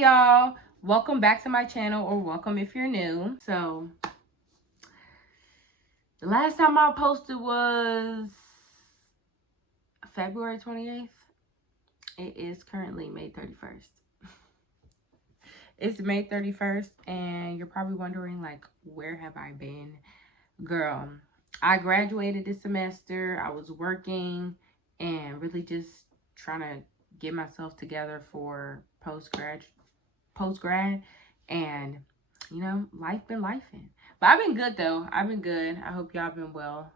y'all, welcome back to my channel, or welcome if you're new. So the last time I posted was February 28th. It is currently May 31st. It's May 31st, and you're probably wondering, like, where have I been? Girl, I graduated this semester. I was working and really just trying to get myself together for post-grad, and you know, life been lifing. But I've been good though. I've been good. I hope y'all been well.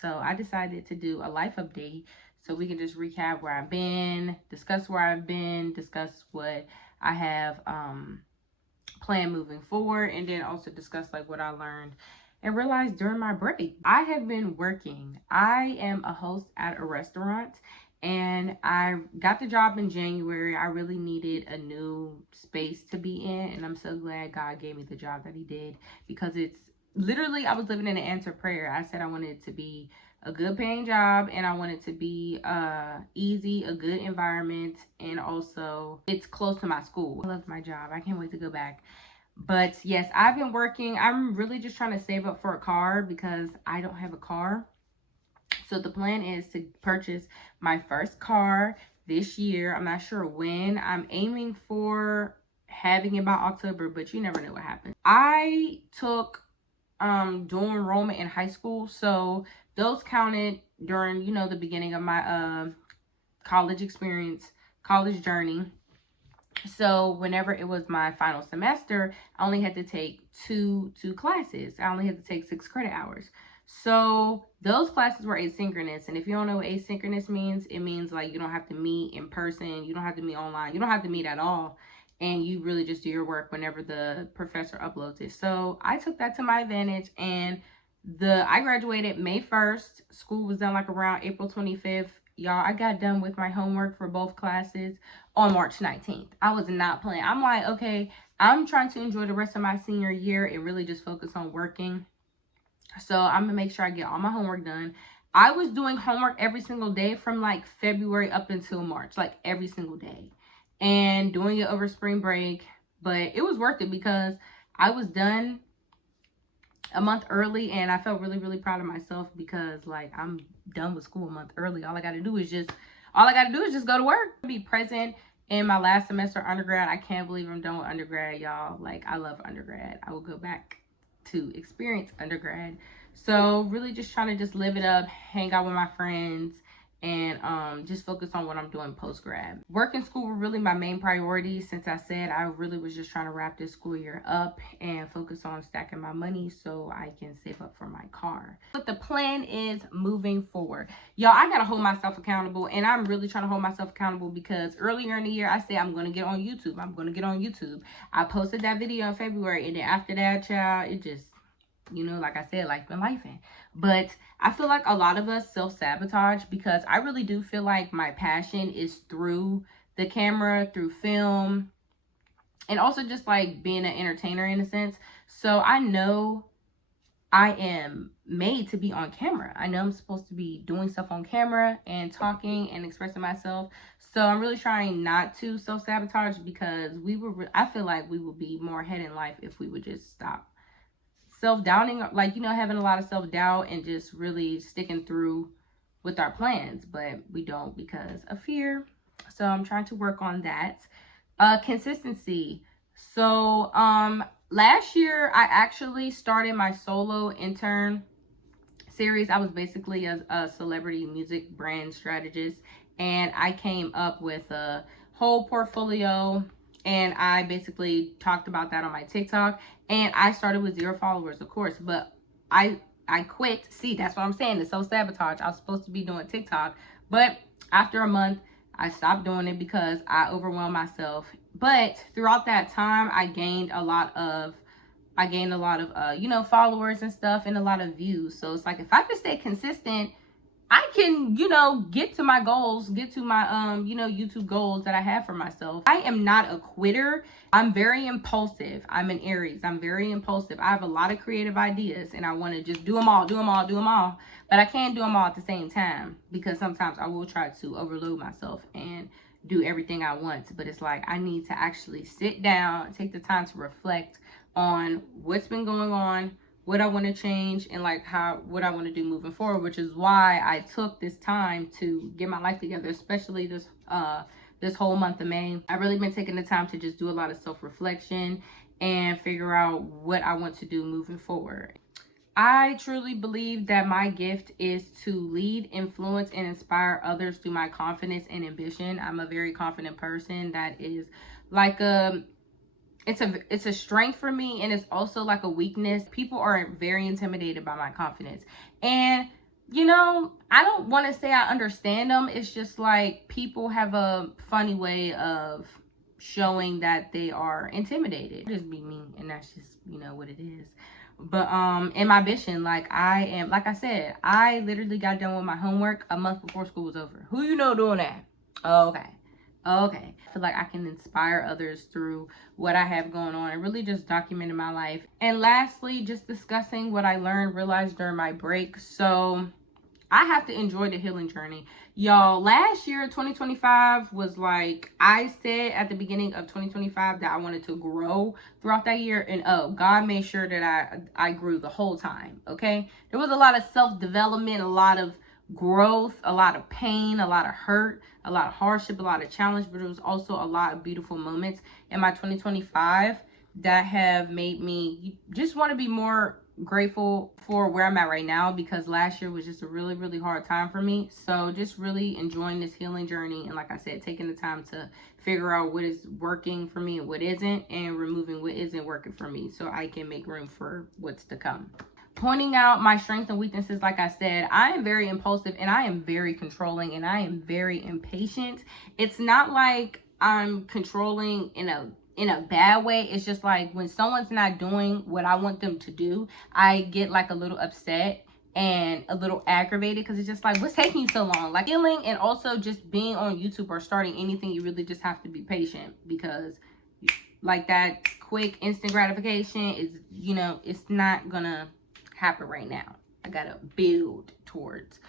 So I decided to do a life update so we can just recap where I've been, discuss where I've been, discuss what I have planned moving forward, and then also discuss like what I learned and realized during my break. I have been working. I am a host at a restaurant, and I got the job in January. I really needed a new space to be in, and I'm so glad God gave me the job that he did, because it's literally, I was living in an answered prayer. I said I wanted it to be a good paying job, and I want it to be easy, a good environment, and also it's close to my school. I love my job. I can't wait to go back. But yes, I've been working. I'm really just trying to save up for a car because I don't have a car. So the plan is to purchase my first car this year. I'm not sure when. I'm aiming for having it by October, but you never know what happens. I took dual enrollment in high school, so those counted during, you know, the beginning of my college experience, college journey. So whenever it was my final semester, I only had to take two classes. I only had to take 6 credit hours. So those classes were asynchronous. And if you don't know what asynchronous means, it means like you don't have to meet in person. You don't have to meet online. You don't have to meet at all. And you really just do your work whenever the professor uploads it. So I took that to my advantage, and I graduated May 1st. School was done like around April 25th. Y'all, I got done with my homework for both classes on March 19th. I was not playing. I'm like, okay, I'm trying to enjoy the rest of my senior year and really just focus on working. So I'm gonna make sure I get all my homework done. I was doing homework every single day from like February up until March, like every single day, and doing it over spring break. But it was worth it because I was done a month early, and I felt really, really proud of myself because like I'm done with school a month early. All I gotta do is just go to work, be present in my last semester undergrad. I can't believe I'm done with undergrad, y'all. Like, I love undergrad. I will go back to experience undergrad. So really just trying to just live it up, hang out with my friends, and just focus on what I'm doing post-grad. Work and school were really my main priority. Since I said I really was just trying to wrap this school year up and focus on stacking my money so I can save up for my car. But the plan is moving forward. Y'all, I gotta hold myself accountable, and I'm really trying to hold myself accountable because earlier in the year I said I'm gonna get on YouTube. I'm gonna get on YouTube. I posted that video in February, and then after that, child, it just, you know, like I said, life been lifing. But I feel like a lot of us self-sabotage because I really do feel like my passion is through the camera, through film, and also just like being an entertainer in a sense. So I know I am made to be on camera. I know I'm supposed to be doing stuff on camera and talking and expressing myself. So I'm really trying not to self-sabotage because I feel like we would be more ahead in life if we would just stop self-doubting, like, you know, having a lot of self-doubt and just really sticking through with our plans. But we don't because of fear. So I'm trying to work on that. Consistency. So last year I actually started my solo intern series. I was basically a celebrity music brand strategist, and I came up with a whole portfolio, and I basically talked about that on my TikTok. And I started with 0 followers, of course, but I quit. See, that's what I'm saying. It's self-sabotage. I was supposed to be doing TikTok, but after a month, I stopped doing it because I overwhelmed myself. But throughout that time, I gained a lot of you know, followers and stuff, and a lot of views. So it's like, if I can stay consistent, I can, you know, get to my goals, get to my, you know, YouTube goals that I have for myself. I am not a quitter. I'm very impulsive. I'm an Aries. I'm very impulsive. I have a lot of creative ideas, and I want to just do them all. But I can't do them all at the same time because sometimes I will try to overload myself and do everything I want. But it's like I need to actually sit down, take the time to reflect on what's been going on, what I want to change, and like what I want to do moving forward, which is why I took this time to get my life together, especially this whole month of May. I've really been taking the time to just do a lot of self-reflection and figure out what I want to do moving forward. I truly believe that my gift is to lead, influence, and inspire others through my confidence and ambition. I'm a very confident person. That is like it's a strength for me, and it's also like a weakness. People are very intimidated by my confidence. And you know, I don't want to say I understand them. It's just like people have a funny way of showing that they are intimidated. Just be me, and that's just, you know, what it is. But in my ambition, like I said, I literally got done with my homework a month before school was over. Who you know doing that? Okay. I feel like I can inspire others through what I have going on and really just documenting my life. And lastly, just discussing what I learned, realized during my break. So I have to enjoy the healing journey. Y'all, last year, 2025, was like, I said at the beginning of 2025 that I wanted to grow throughout that year. And God made sure that I grew the whole time, okay? There was a lot of self-development, a lot of growth, a lot of pain, a lot of hurt, a lot of hardship, a lot of challenge, but there was also a lot of beautiful moments in my 2025 that have made me just want to be more grateful for where I'm at right now, because last year was just a really, really hard time for me. So just really enjoying this healing journey, and like I said, taking the time to figure out what is working for me and what isn't, and removing what isn't working for me so I can make room for what's to come. Pointing out my strengths and weaknesses, like I said, I am very impulsive and I am very controlling and I am very impatient. It's not like I'm controlling in a bad way. It's just like when someone's not doing what I want them to do, I get like a little upset and a little aggravated, because it's just like, what's taking you so long? Like healing, and also just being on YouTube or starting anything, you really just have to be patient, because like that quick instant gratification is, you know, it's not gonna happen right now. I gotta build towards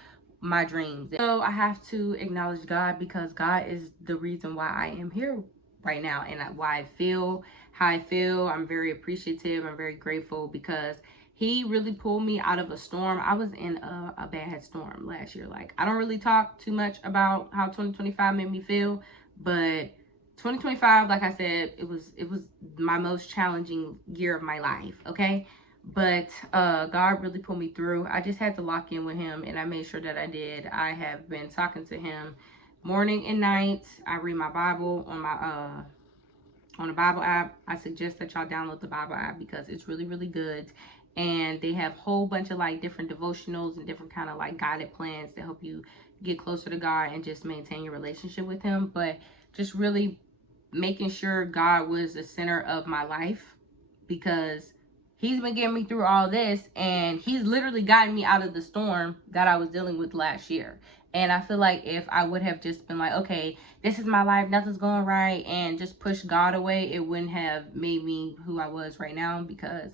my dreams. So I have to acknowledge God, because God is the reason why I am here right now and why I feel how I feel. I'm very appreciative. I'm very grateful, because he really pulled me out of a storm. I was in a bad storm last year. Like, I don't really talk too much about how 2025 made me feel, but 2025, like I said, it was my most challenging year of my life, okay? But God really pulled me through. I just had to lock in with him, and I made sure that I did. I have been talking to him morning and night. I read my Bible on my on the Bible app. I suggest that y'all download the Bible app, because it's really, really good. And they have a whole bunch of like different devotionals and different kind of like guided plans to help you get closer to God and just maintain your relationship with him. But just really making sure God was the center of my life, because he's been getting me through all this, and he's literally gotten me out of the storm that I was dealing with last year. And I feel like if I would have just been like, okay, this is my life, nothing's going right, and just push God away, it wouldn't have made me who I was right now. Because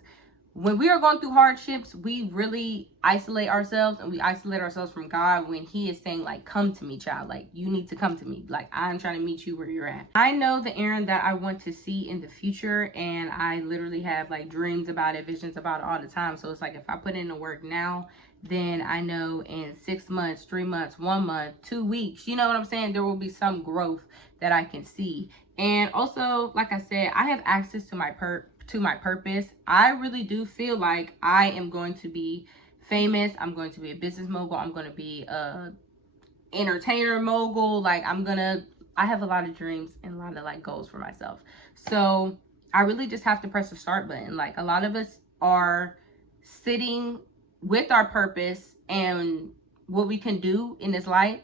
when we are going through hardships, we really isolate ourselves, and we isolate ourselves from God when he is saying, like, come to me, child. Like, you need to come to me. Like, I'm trying to meet you where you're at. I know the Erin that I want to see in the future, and I literally have like dreams about it, visions about it all the time. So it's like, if I put in the work now, then I know in 6 months, 3 months, 1 month, 2 weeks, you know what I'm saying, there will be some growth that I can see. And also, like I said, I have access to my purpose. I really do feel like I am going to be famous. I'm going to be a business mogul. I'm going to be a entertainer mogul. Like, I have a lot of dreams and a lot of like goals for myself. So I really just have to press the start button. Like, a lot of us are sitting with our purpose and what we can do in this life,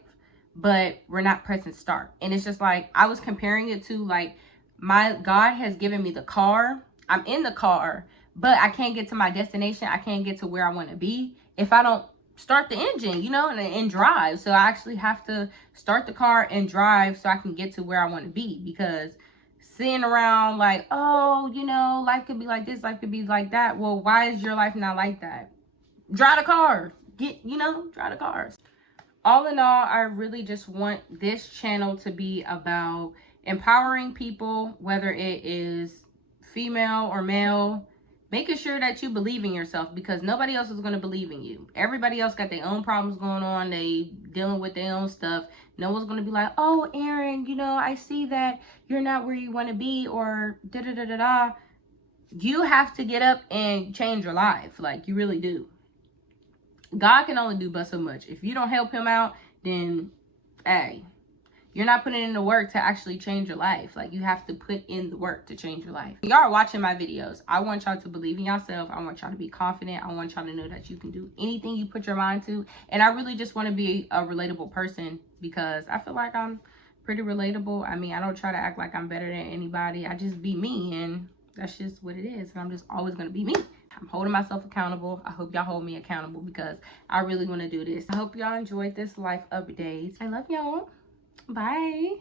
but we're not pressing start. And it's just like, I was comparing it to like, God has given me the car. I'm in the car, but I can't get to my destination. I can't get to where I want to be if I don't start the engine, you know, and drive. So I actually have to start the car and drive so I can get to where I want to be. Because sitting around like, oh, you know, life could be like this, life could be like that. Well, why is your life not like that? Drive the car. Drive the cars. all in all, I really just want this channel to be about empowering people, whether it is female or male, making sure that you believe in yourself, because nobody else is going to believe in you. Everybody else got their own problems going on. They dealing with their own stuff. No one's going to be like, oh, Erin, you know, I see that you're not where you want to be, or da-da-da-da-da. You have to get up and change your life. Like, you really do. God can only do but so much. If you don't help him out, then, hey, you're not putting in the work to actually change your life. Like, you have to put in the work to change your life. Y'all are watching my videos. I want y'all to believe in yourself. I want y'all to be confident. I want y'all to know that you can do anything you put your mind to. And I really just want to be a relatable person, because I feel like I'm pretty relatable. I mean, I don't try to act like I'm better than anybody. I just be me, and that's just what it is. And I'm just always going to be me. I'm holding myself accountable. I hope y'all hold me accountable, because I really want to do this. I hope y'all enjoyed this life update. I love y'all. Bye.